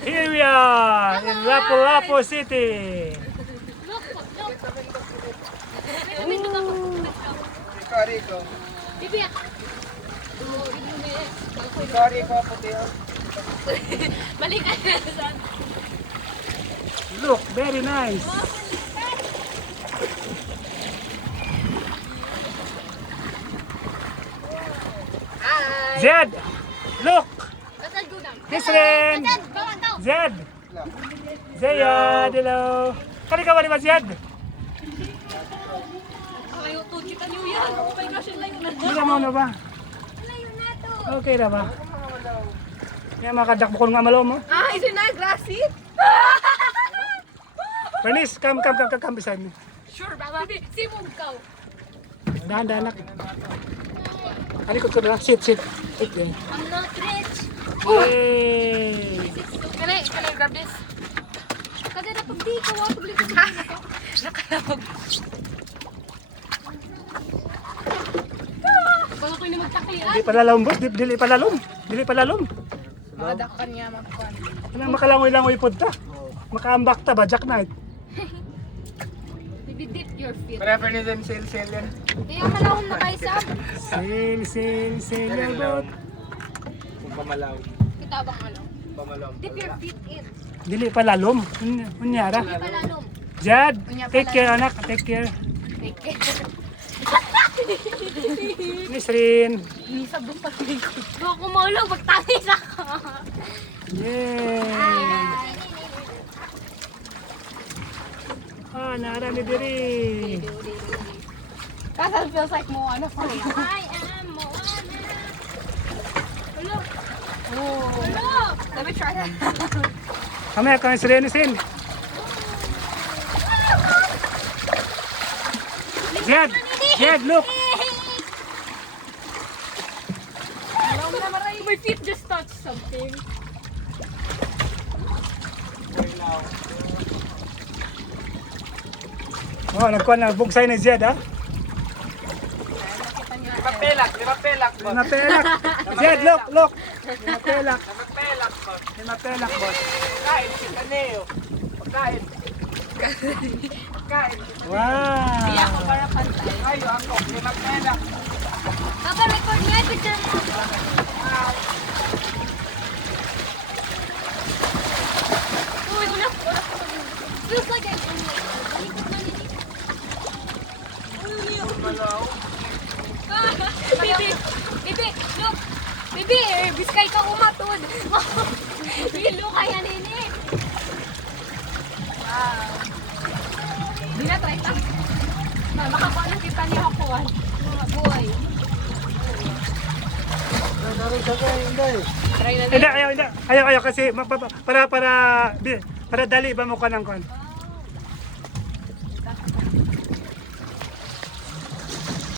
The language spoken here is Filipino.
Here we are in Lapu-Lapu City. Rico. Bibi. Rico, puti yan. Balik ka na. Look, very nice. Zed, look. Kisrin. Zed. Zayad, hello. Kali ka ba ni Zed? Ayaw to, kita niyo yan. Oh my gosh, yung layo na. Hindi mo na ba? Layo na to. Okay na ba? Yan makadakbo ko ng amalo mo. Ah, is it not grassy? Bernice, come beside me. Sure, baba. Hindi, simog ka. Dahan-dahan nak. Alikot ko na. Sit. Okay. I'm not rich. Yay! Can I grab this? Kada na pag di ka, wapag lipat ka. Nakalawag. Baka ko yung magtakian. Dili palalom boss, dili palalom. Makadakan niya, magpuan. Kanang makalangoy-langoy pod ta. Makaambak ta ba Jack Knight? Maybe dip your feet. Prefer ni din sale yan. Kaya malawang na kayo sa Sail your boat. Kung pamalaw. kitabang ano. Pamalaw. Dip your feet in. Dili palalom. Unyara. Hindi pala nung. Jad, take care anak, take care. Take care. Miss Rin. Isab doon pa ko. Baka kumulog, magtangis ako. Yay! Ah, narami diri. Kasal feels like Moana for me. I am Moana. Hello. Oh. Hello. Let me try that. Kami si Renisin. Jed, look. My feet just touched something. Oh, nagkuhan na bugsay ni Jed ha. Lima pelak boss. Napelak. Jed, look. Napelak. Pelak boss. Boss. Kain si Kaneo. Pagkain. Pagkain. Wow. Ako para pantay. Ayo ako. Lima pelak. Papa, record mo yung picture mo. Uy, wala. Feels like I'm in like, ikot na nini. Pamalaw. Bibi, look. Bibi, biskay ka umatod. Hilo kaya nini. Wow. Di na try ta. Makapaano kita niya hapuan. Mga buhay. Try na Hindi, ayaw kasi para dali ba mo ka ng kon.